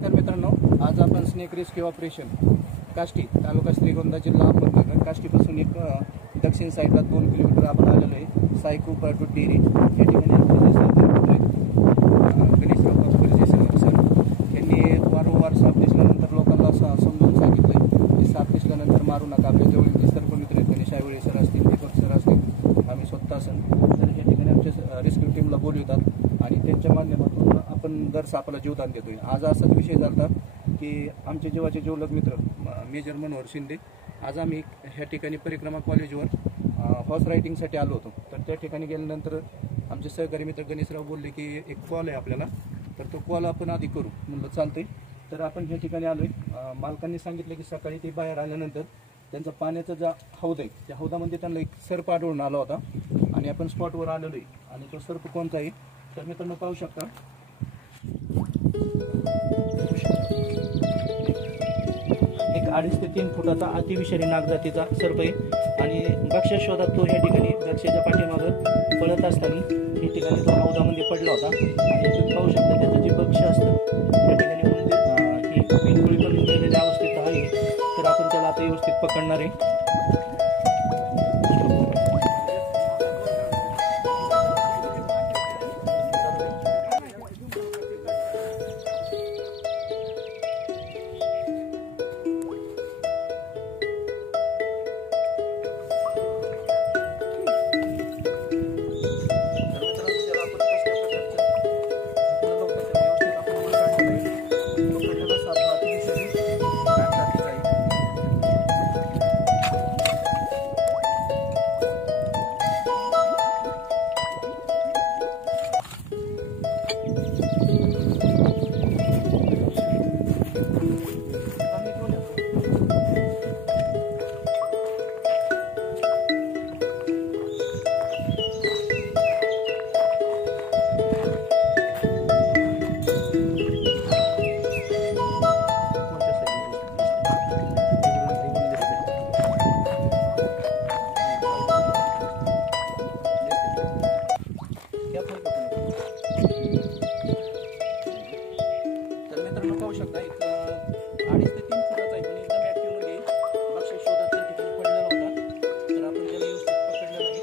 नमस्कार मित्रांनो, आज आपण स्नेक रेस्क्यू ऑपरेशन काष्टी तालुका श्रीगोंदा जिल्हा अहमदनगर काष्टीपासून एक दक्षिण साईडला 2 किलोमीटर आपण आलेलो आहे. सायको पाटू डेअरी या ठिकाणी गणेशराव सर यांनी वारंवार साप दिसल्यानंतर लोकांना समजून सांगितलं की साप दिसल्यानंतर मारू नका. आपल्या जवळील सर्व मित्र आहेत, गणेश आयवळे सर असतील, दीपक सर असतील, आम्ही स्वतः असेल तर या ठिकाणी आमच्या रेस्क्यू टीमला बोलवतात आणि त्यांच्या माध्यमातून आपण दर सापाला जीवदान देतोय. आज असाच विषय झाला की आमचे जीवाचे जीवलग मित्र मेजर मनोहर शिंदे, आज आम्ही ह्या ठिकाणी परिक्रमा कॉलेजवर हॉर्स रायडिंगसाठी आलो होतो. तर त्या ठिकाणी गेल्यानंतर आमचे सहकारी मित्र गणेशराव बोलले की एक कॉल आहे आपल्याला, तर तो कॉल आपण आधी करू. म्हणलं चालतंय. तर आपण ह्या ठिकाणी आलोय. मालकांनी सांगितलं की सकाळी ते बाहेर आल्यानंतर त्यांचा पाण्याचा जो हौद आहे त्या हौदामध्ये त्यांना एक सर्प आढळून आला होता आणि आपण स्पॉटवर आलेलो आहे. आणि तो सर्प कोणता आहे तर मित्रांनो पाहू शकता, एक 2.5 ते 3 फुटाचा अतिविषारी नागजातीचा सर्प आहे. आणि बक्षीच्या शोधात तो या ठिकाणी द्राक्षाच्या पाठीमागं पळत असताना या ठिकाणी तो हौदामध्ये पडला होता. आणि तुम्ही पाहू शकता त्याचं जे बक्ष असतं त्या ठिकाणी ही पिंगुळी पण गेलेल्या अवस्थेत आहे. तर आपण त्याला आता व्यवस्थित पकडणार आहे. पाहू शकता एक 2.5 ते 3 फुटाचा आहे, पण एकदम ऍक्टिव्ह मध्ये बक्षीच्या शोधात त्या ठिकाणी पडलेला होता. तर आपण त्याला व्यवस्थित पकडलेलं आहे.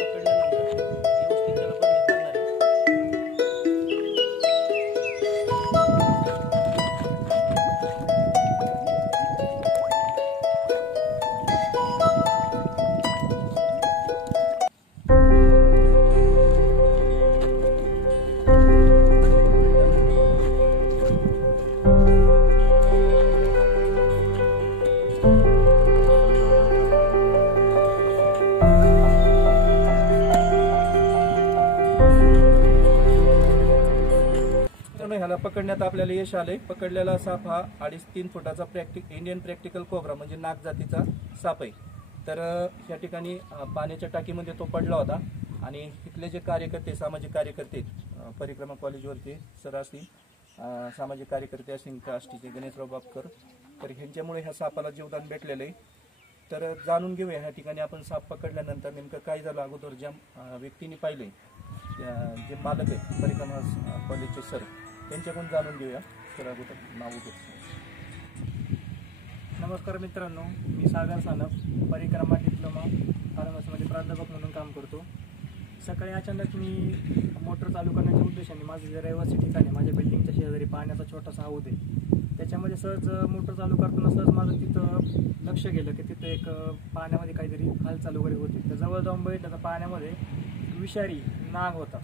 पकडल्यानंतर व्यवस्थित त्याला बघण्यात आणणार आहे. ह्याला पकडण्यात आपल्याला यश आलंय. पकडलेला साप हा 2.5-3 फुटाचा इंडियन प्रॅक्टिकल कोब्रा म्हणजे नाग जातीचा साप आहे. तर या ठिकाणी पाण्याच्या टाकीमध्ये तो पडला होता आणि इथले जे कार्यकर्ते, सामाजिक कार्यकर्ते, परिक्रमा कॉलेजवरचे सर असतील, सामाजिक कार्यकर्ते असतील काष्टीचे गणेशराव बापकर, तर ह्यांच्यामुळे ह्या सापाला जीवदान भेटलेलं आहे. तर जाणून घेऊया ह्या ठिकाणी आपण साप पकडल्यानंतर नेमकं काय झालं. अगोदर ज्या व्यक्तीने पाहिले, जे मालक आहेत परिक्रमा कॉलेजचे सर, त्यांच्याकडून जाणून घेऊया. तर अगोदर नाव घ्या. नमस्कार मित्रांनो, मी सागर सानप, परिक्रमा डिप्लोमा फार्मसीमध्ये प्राध्यापक म्हणून काम करतो. सकाळी अचानक मी मोटर चालू करण्याच्या उद्देशाने, माझं जे रहिवासी ठिकाण आहे माझ्या बिल्डिंगच्या शेजारी पाण्याचा छोटासा हौद आहे, त्याच्यामध्ये सहज मोटर चालू करताना सहज माझं तिथं लक्ष गेलं की तिथं एक पाण्यामध्ये काहीतरी हालचाल वगैरे होती. तर जवळ जाऊन बघितलं तर पाण्यामध्ये विषारी नाग होता.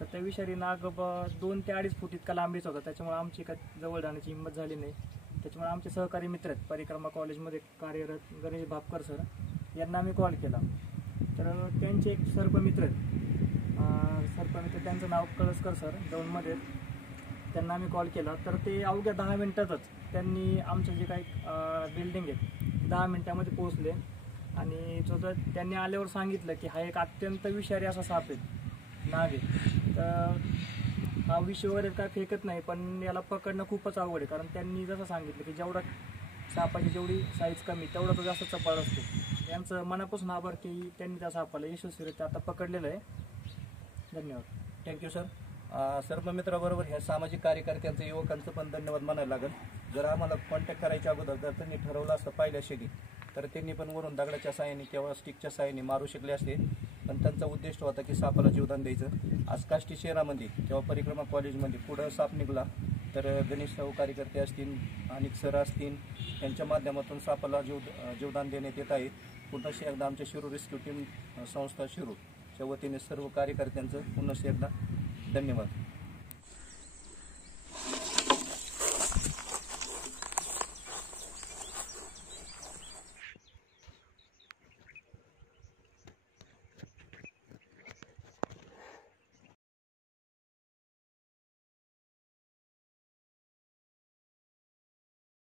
तर त्या विषारी नाग 2 ते 2.5 फूट इतका लांबीच होता. त्याच्यामुळे आमची काय जवळ जाण्याची हिंमत झाली नाही. त्याच्यामुळे आमचे सहकारी मित्र आहेत परिक्रमा कॉलेजमध्ये कार्यरत गणेश बापकर सर, यांना आम्ही कॉल केला. तर त्यांचे एक सर्पमित्र त्यांचं नाव कळसकर सर, दौंडमध्ये, त्यांना आम्ही कॉल केला. तर ते अवघ्या 10 मिनिटातच त्यांनी आमचं जे काही बिल्डिंग आहे 10 मिनिटामध्ये पोहोचले. आणि त्यांनी आल्यावर सांगितलं की हा एक अत्यंत विषारी असा साप आहे, नाग आहे. तर हा विष वगैरे काय फेकत नाही, पण याला पकडणं खूपच अवघड आहे. कारण त्यांनी जसं सांगितलं की जेवढा सापाची जेवढी साईज कमी तेवढा तो जास्त चपाळ असतो. यांचं मनापासून आभार की त्यांनी त्या सापाला यशस्वीरित्या आता पकडलेलं आहे. धन्यवाद. Thank you sir. सर्पमित्राबरोबर ह्या सामाजिक कार्यकर्त्यांचं युवकांचं पण धन्यवाद मानायला लागेल. जर आम्हाला कॉन्टॅक्ट करायच्या अगोदर जर त्यांनी ठरवलं असतं पहिल्या शेडी तर त्यांनी पण वरून दगडाच्या साहाय्याने किंवा स्टिकच्या साहाय्याने मारू शकले असते. पण त्यांचा उद्देश होता की सापाला जीवदान द्यायचं. आज काष्टी शहरामध्ये किंवा परिक्रमा कॉलेजमध्ये पुढं साप निघाला तर गणेश साहू कार्यकर्ते असतील आणि सर असतील यांच्या माध्यमातून सापाला जीवदान देण्यात येत आहे. पुन्हा एकदा आमच्या शिरूर रेस्क्यू टीम संस्था शिरूरच्या वतीने सर्व कार्यकर्त्यांचं पुन्हा एकदा धन्यवाद.